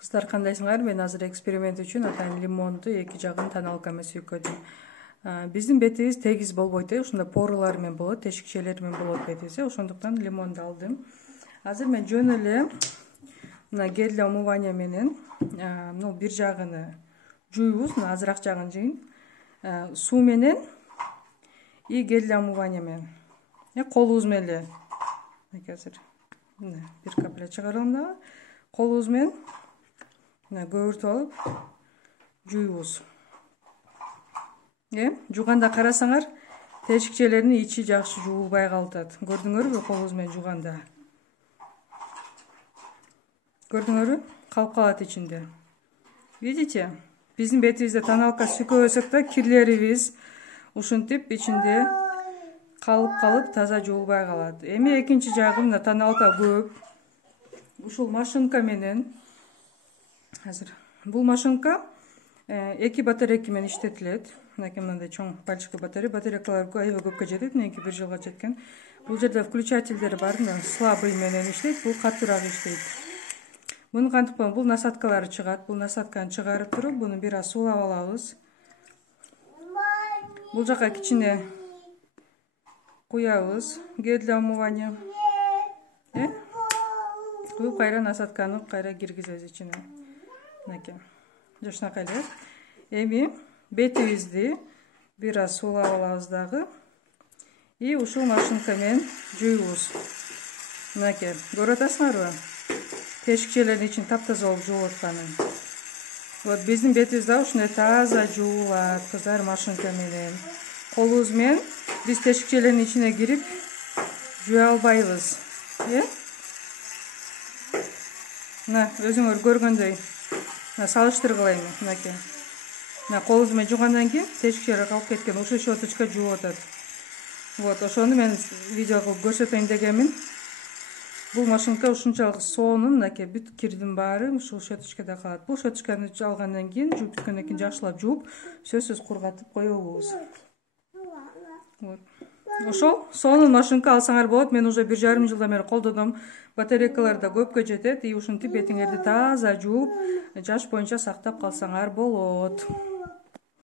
Кыздар, кандайсыңар? Мен азыр эксперимент үчүн атайын лимонду эки жагын тоналкама сүйкөдүм. Биздин бетибиз тегиз болбойт, ушундай порулар менен болот, тешикчелер менен болот бетибиз. Ошондуктан лимонду алдым. Азыр мен жөн эле мына гель для умывания менен бир жагын жуйбуз, азыраак жагын жыйын. Суу менен и гель для умывания менен. Колубуз менен эле. Азыр бир капля чыгаралым дагы. Колубуз менен көбүртүп алып жуйбуз. Жууганда карасаңар, тешикчелердин ичи жакшы жуулбай калып. Көрдүңөрбү колубуз менен жууганда? Көрдүңөрбү? Калып калат ичинде. Видите? Биздин бетибизде тоналка сүйкөбөсөк да, кирлерибиз ушинтип ичинде калып таза жуулбай калат. Эми экинчи жагы мына тоналка көп. Ушул машинка менен азыр бул машинка 2 батарейка менен иштетилет. Мынакей мындай чоң пальчикти батарейкалар аябай көпкө жетет, меники 1 жылга жеткен. Бул жерде включательдери бар, слабый менен иштейт, бул катуураак иштейт. Муну кантип коем? Бул насадкалары чыгат. Бул насадканы чыгарып туруп, буну бир аз суулап алабыз. Бул жака кичине куябыз, гель для умывания. Куюп кайра насадканы кайра киргизебиз ичине. Мынакей. Жашынакай эле. Эми бетибизди бир аз суулап алабыз дагы. И ушул машинка менен жуйбуз. Мынакей, көрүп атасыңарбы? Тешикчелердин ичин таптаза болуп жууп атканын. Вот биздин бетибиз да ушундай таза жуулат, кыздар, машинка менен. Колубуз менен биз тешикчелердин ичине кирип жууя албайбыз. Өзүңөр көргөндөй. Салыштыргыла эми, мынакей. Колубуз менен жуугандан кийин тешикчелер калып кеткен, ушул щеточка жууп атат. Вот, ошону мен видео кылып көрсөтөйүн дегенмин. Бул машинка ушунчалык соонун, мынакей, бүт кирдин баары ушул щеточкада калат. Бул щеточканы алгандан кийин, жууп бүткөндөн кийин жакшылап жууп, сөзсүз кургатып коебуз. Вот. Ошол сонун машинка алсаңар болот. Мен уже 1,5 жылдан бери колдоном. Батарейкалар да көпкө жетет. И ушинтип бетиңерди таза жууп, жаш боюнча сактап калсаңар болот.